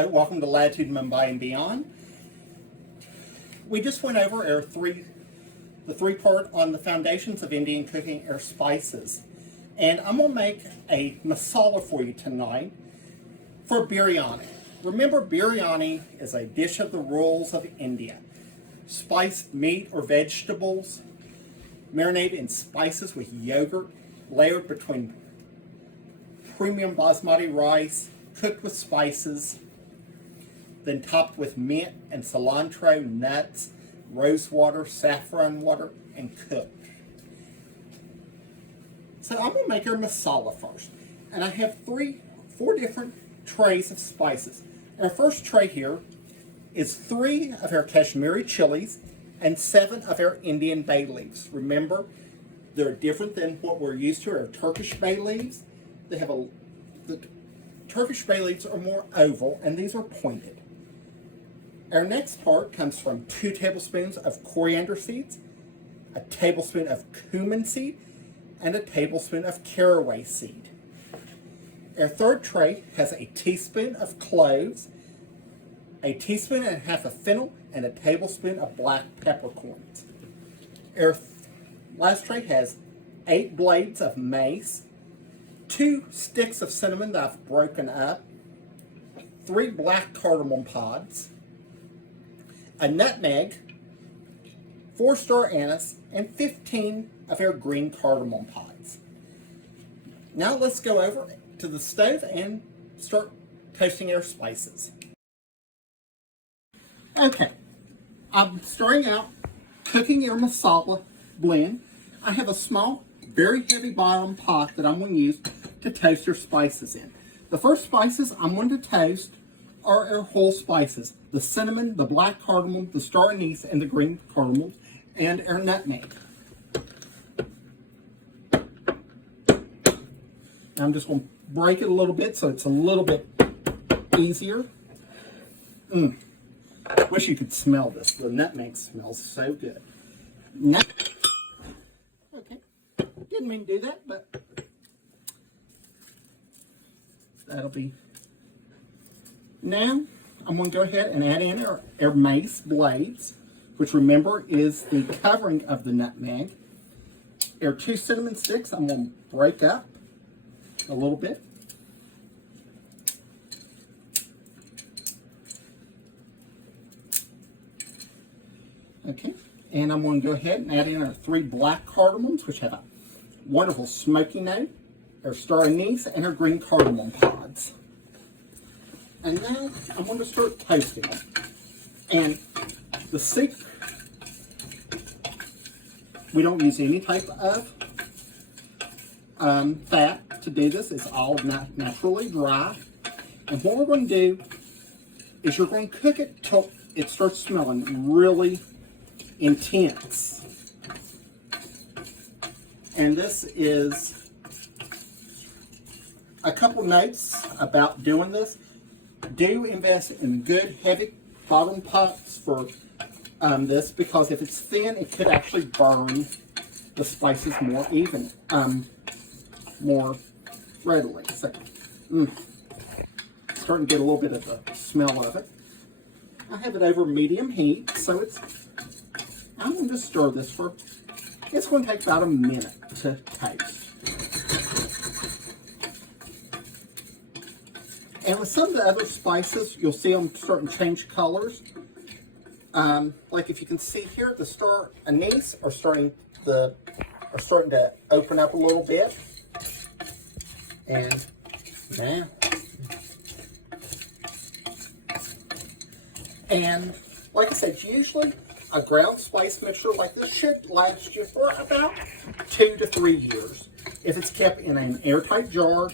Hello, welcome to Latitude Mumbai and Beyond. We just went over the three-part on the foundations of Indian cooking, our spices. And I'm going to make a masala for you tonight for biryani. Remember, biryani is a dish of the rules of India. Spiced meat or vegetables, marinated in spices with yogurt, layered between premium basmati rice, cooked with spices, then topped with mint and cilantro, nuts, rose water, saffron water, and cooked. So I'm going to make our masala first. And I have four different trays of spices. Our first tray here is 3 of our Kashmiri chilies and 7 of our Indian bay leaves. Remember, they're different than what we're used to, our Turkish bay leaves. The Turkish bay leaves are more oval, and these are pointed. Our next part comes from 2 tablespoons of coriander seeds, a tablespoon of cumin seed, and a tablespoon of caraway seed. Our third tray has a teaspoon of cloves, a teaspoon and a half of fennel, and a tablespoon of black peppercorns. Our last tray has 8 blades of mace, 2 sticks of cinnamon that I've broken up, 3 black cardamom pods, a nutmeg, 4 star anise, and 15 of our green cardamom pods. Now let's go over to the stove and start toasting our spices. Okay, I'm starting out cooking our masala blend. I have a small, very heavy bottom pot that I'm going to use to toast your spices in. The first spices I'm going to toast are our whole spices. The cinnamon, the black cardamom, the star anise, and the green cardamom, and our nutmeg. I'm just going to break it a little bit so it's a little bit easier. Wish you could smell this. The nutmeg smells so good. Okay, didn't mean to do that, but that'll be. Now, I'm going to go ahead and add in our mace blades, which remember is the covering of the nutmeg. Our 2 cinnamon sticks I'm going to break up a little bit. Okay, and I'm going to go ahead and add in our 3 black cardamoms, which have a wonderful smoky note, our star anise, and our green cardamom pods. And now I'm going to start toasting it. And the secret, we don't use any type of fat to do this. It's all naturally dry. And what we're going to do is you're going to cook it till it starts smelling really intense. And this is a couple notes about doing this. Do invest in good heavy bottom pots for this, because if it's thin, it could actually burn the spices more more readily. So, starting to get a little bit of the smell of it. I have it over medium heat, so I'm going to stir this it's going to take about a minute to toast. And with some of the other spices, you'll see them starting to change colors. Like if you can see here, the star anise are starting to open up a little bit. And now, and like I said, usually a ground spice mixture like this should last you for about 2 to 3 years if it's kept in an airtight jar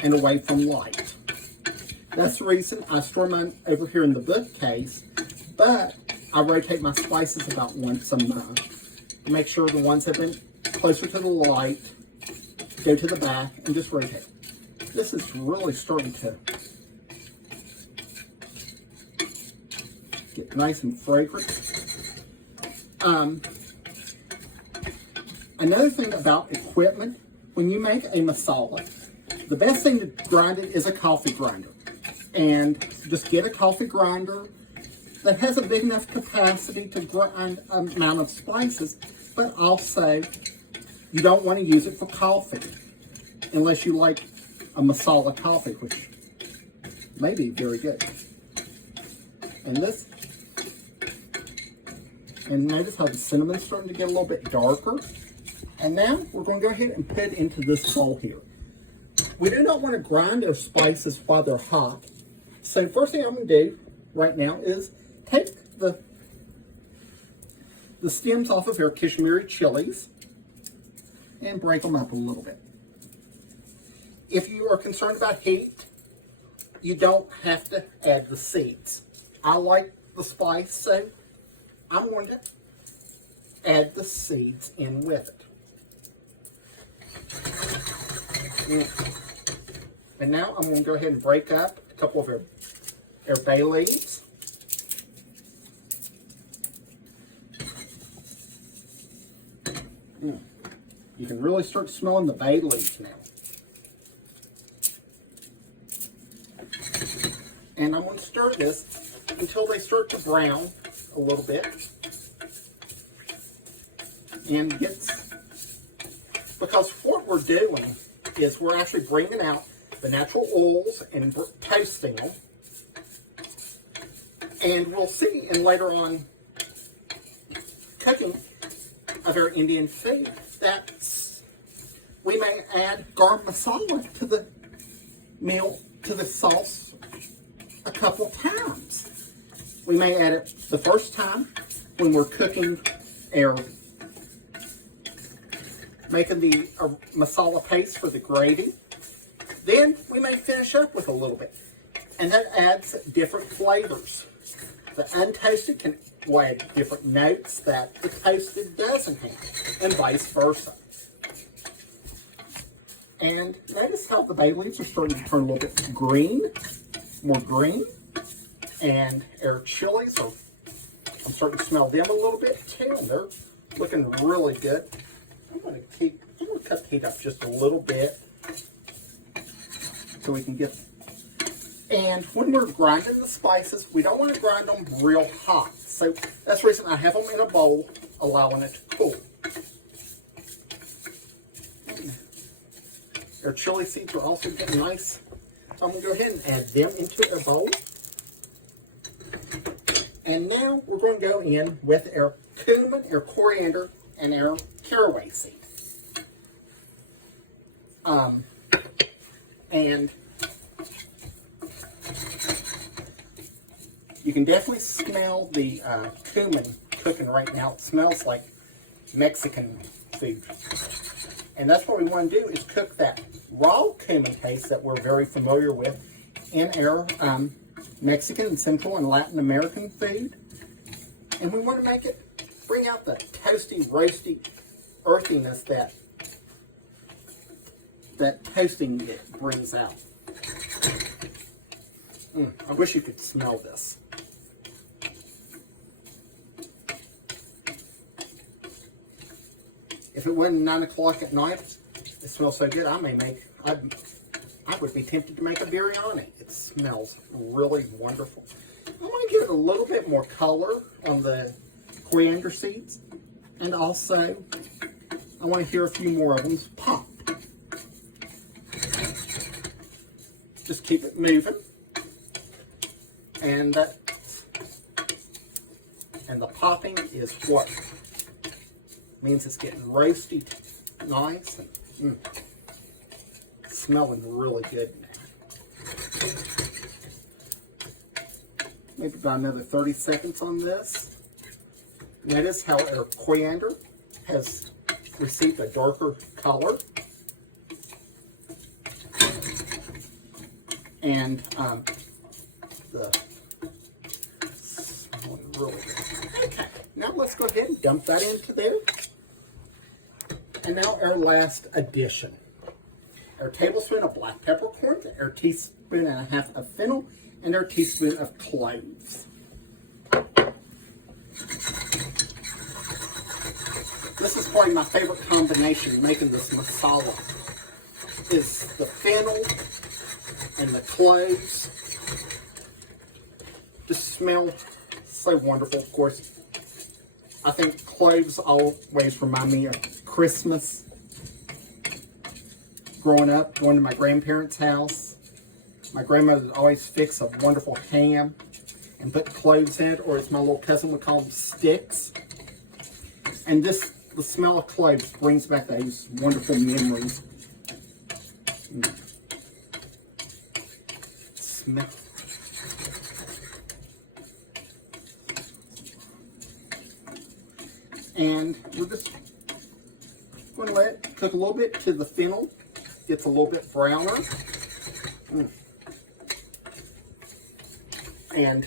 and away from light. That's the reason I store mine over here in the bookcase, but I rotate my spices about once a month to make sure the ones that have been closer to the light go to the back and just rotate. This is really starting to get nice and fragrant. Another thing about equipment, when you make a masala, the best thing to grind it is a coffee grinder. and just get a coffee grinder that has a big enough capacity to grind an amount of spices, but also you don't want to use it for coffee unless you like a masala coffee, which may be very good. And notice how the cinnamon's starting to get a little bit darker. And now we're going to go ahead and put it into this bowl here. We do not want to grind our spices while they're hot. So first thing I'm going to do right now is take the stems off of our Kashmiri chilies and break them up a little bit. If you are concerned about heat, you don't have to add the seeds. I like the spice, so I'm going to add the seeds in with it. And now I'm going to go ahead and break up a couple of our bay leaves. You can really start smelling the bay leaves now. And I'm going to stir this until they start to brown a little bit. And because what we're doing is we're actually bringing out the natural oils and toasting them. And we'll see in later on cooking of our Indian food that we may add garam masala to the meal, to the sauce a couple times. We may add it the first time when we're cooking making the masala paste for the gravy. Then we may finish up with a little bit. And that adds different flavors. The untoasted can add different notes that the toasted doesn't have, and vice versa. And notice how the bay leaves are starting to turn a little bit green, more green. And our chilies I'm starting to smell them a little bit too, and they're looking really good. I'm going to cut the heat up just a little bit so we can get. And when we're grinding the spices, we don't want to grind them real hot. So that's the reason I have them in a bowl, allowing it to cool. Our chili seeds are also getting nice. So I'm going to go ahead and add them into our bowl. And now we're going to go in with our cumin, our coriander, and our caraway seed. And you can definitely smell the cumin cooking right now. It smells like Mexican food. And that's what we want to do, is cook that raw cumin taste that we're very familiar with in our Mexican and Central and Latin American food. And we want to make it, bring out the toasty, roasty earthiness that toasting it brings out. I wish you could smell this. If it wasn't 9 o'clock at night, it smells so good, I would be tempted to make a biryani. It smells really wonderful. I want to give it a little bit more color on the coriander seeds. And also, I want to hear a few more of them pop. Just keep it moving. And the popping is what means it's getting roasty nice and smelling really good now. Maybe about another 30 seconds on this. Notice how our coriander has received a darker color. And smelling really good. Okay, now let's go ahead and dump that into there. And now our last addition. Our tablespoon of black peppercorns, our teaspoon and a half of fennel, and our teaspoon of cloves. This is probably my favorite combination making this masala, is the fennel and the cloves just smell so wonderful. Of course, I think cloves always remind me of Christmas. Growing up, going to my grandparents' house, my grandmother would always fix a wonderful ham and put cloves in it, or as my little cousin would call them, sticks. And just the smell of cloves brings back those wonderful memories. Smell. And we're just going to let it cook a little bit till the fennel gets a little bit browner. And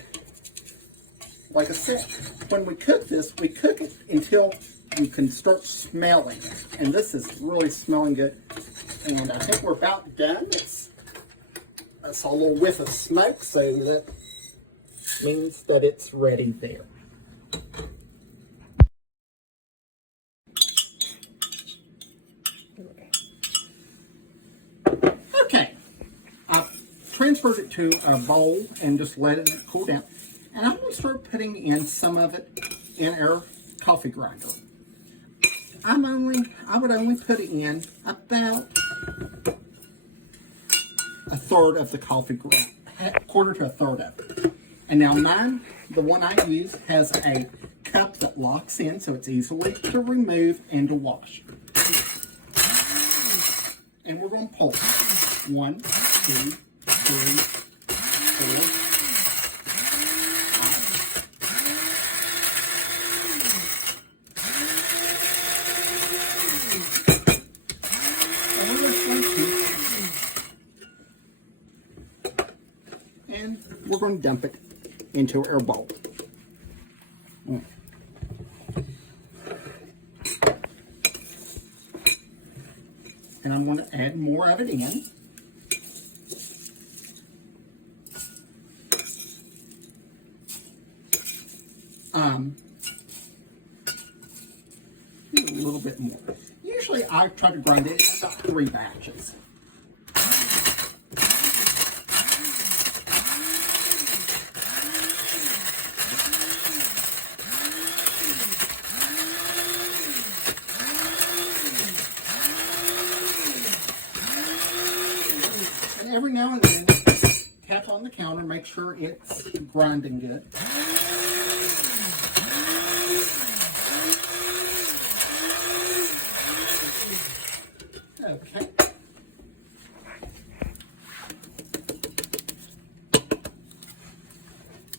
like I said, when we cook this, we cook it until you can start smelling. And this is really smelling good. And I think we're about done. I saw a little whiff of smoke, so that means that it's ready there. Okay, I've transferred it to a bowl and just let it cool down. And I'm going to start putting in some of it in our coffee grinder. I would only put in about a third of the coffee grinder, quarter to a third of it. And now mine, the one I use, has a cup that locks in, so it's easily to remove and to wash. And we're going to pull 1, 2, 3, 4, 5. And we're going to dump it into our bowl. And I'm going to add more of it in. A little bit more. Usually I try to grind it in about 3 batches. Every now and then, tap on the counter, make sure it's grinding good. Okay.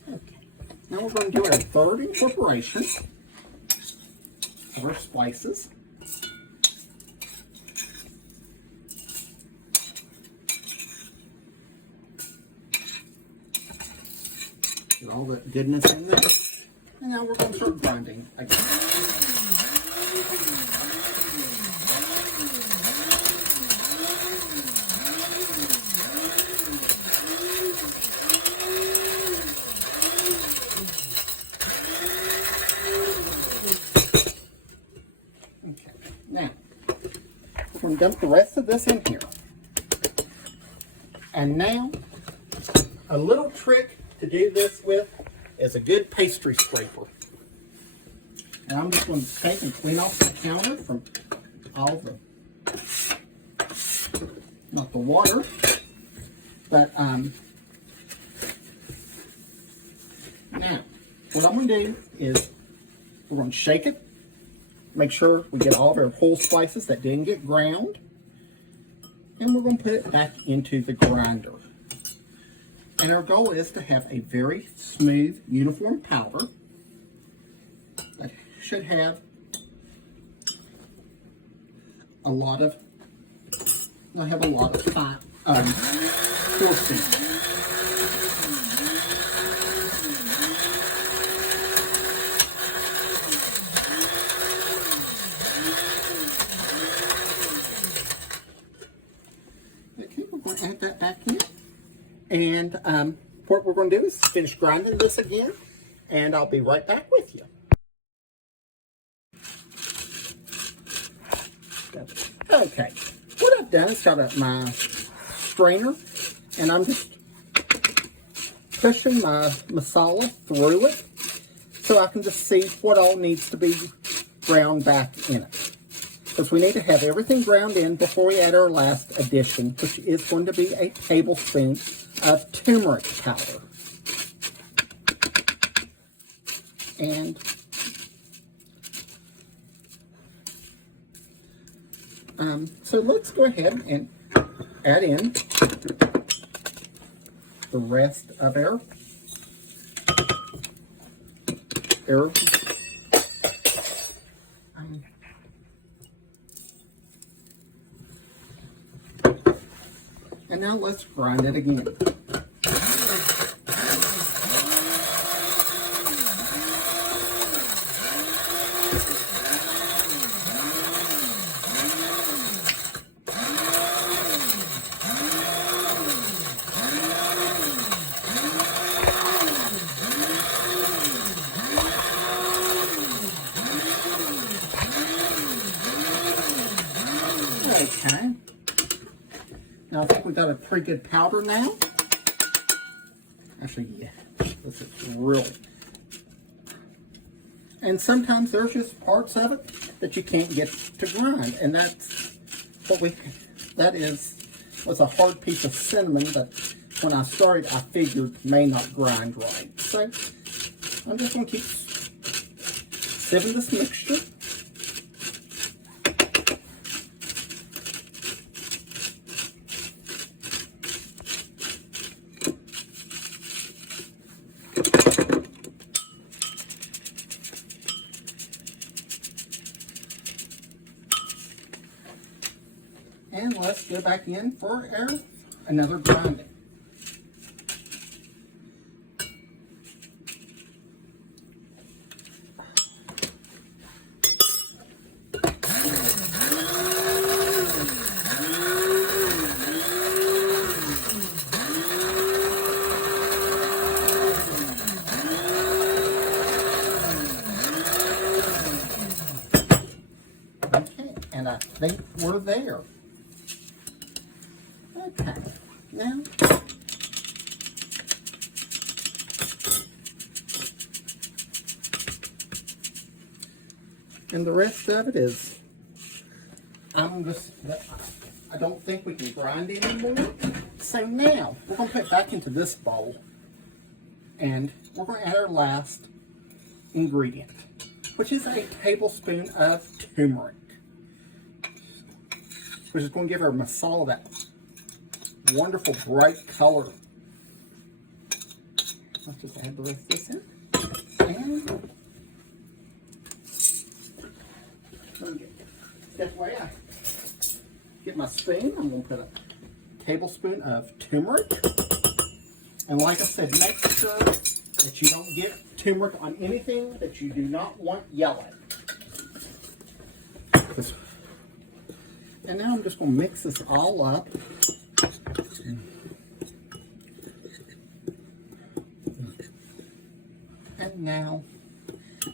Okay. Now we're going to do our third incorporation of our spices. Get all that goodness in there. And now we're going to start grinding again. Okay, now we're going to dump the rest of this in here. And now, a little trick to do this with is a good pastry scraper. And I'm just going to take and clean off the counter from all the, not the water, but now what I'm going to do is we're going to shake it, make sure we get all of our whole spices that didn't get ground, and we're going to put it back into the grinder. And our goal is to have a very smooth, uniform powder that should have a lot of, fine, cool seeds. Okay, we're going to add that back in. And what we're going to do is finish grinding this again, and I'll be right back with you. Okay, what I've done is got my strainer, and I'm just pushing my masala through it so I can just see what all needs to be ground back in it. Because we need to have everything ground in before we add our last addition, which is going to be a tablespoon of turmeric powder. And so let's go ahead and add in the rest of our and now let's grind it again. Okay. Now I think we got a pretty good powder now. Actually, yeah, this is really. And sometimes there's just parts of it that you can't get to grind, and that's what was a hard piece of cinnamon that when I started I figured may not grind right. So I'm just going to keep sieving this mixture. And let's go back in for another grinding. Okay, and I think we're there. Okay, now and the rest of it is I don't think we can grind anymore. So now we're going to put it back into this bowl and we're going to add our last ingredient, which is a tablespoon of turmeric, which is going to give our masala that wonderful bright color. Let's just add the rest of this in. And that way I get my spoon. I'm going to put a tablespoon of turmeric. And like I said, make sure that you don't get turmeric on anything that you do not want yellow. And now I'm just going to mix this all up. And now,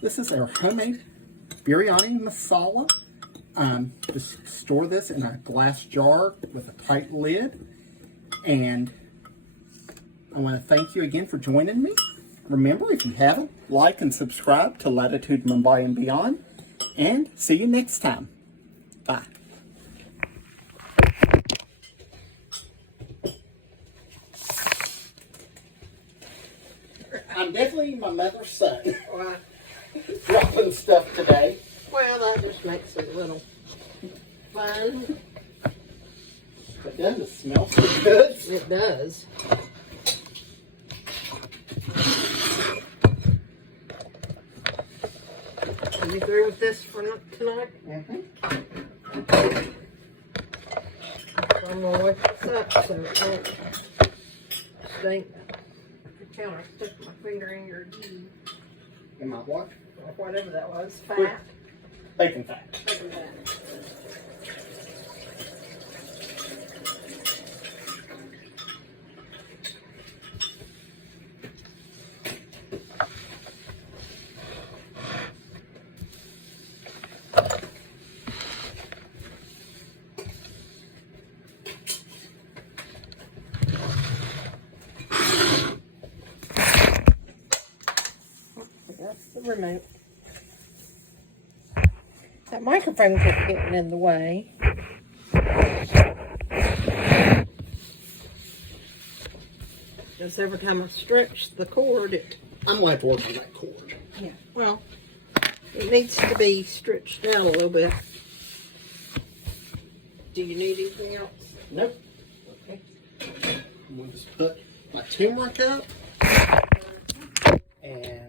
this is our homemade biryani masala. Just store this in a glass jar with a tight lid. And I want to thank you again for joining me. Remember, if you haven't, like and subscribe to Latitude Mumbai and Beyond. And see you next time. Bye. I'm definitely my mother's son. Why? Dropping stuff today. Well, that just makes it a little fun. But doesn't it smell so good? It does. Are you through with this for tonight? Mm-hmm. I'm gonna wake this up so it won't stink. The counter, stick my finger in your ghee. In my what? Or whatever that was. Fat. Bacon fat. Bacon fat. remote. That microphone kept getting in the way. Because every time I stretch the cord, I'm going to have to work on that cord. yeah, well, it needs to be stretched out a little bit. Do you need anything else? Nope. Okay. I'm going to just put my turmeric up. And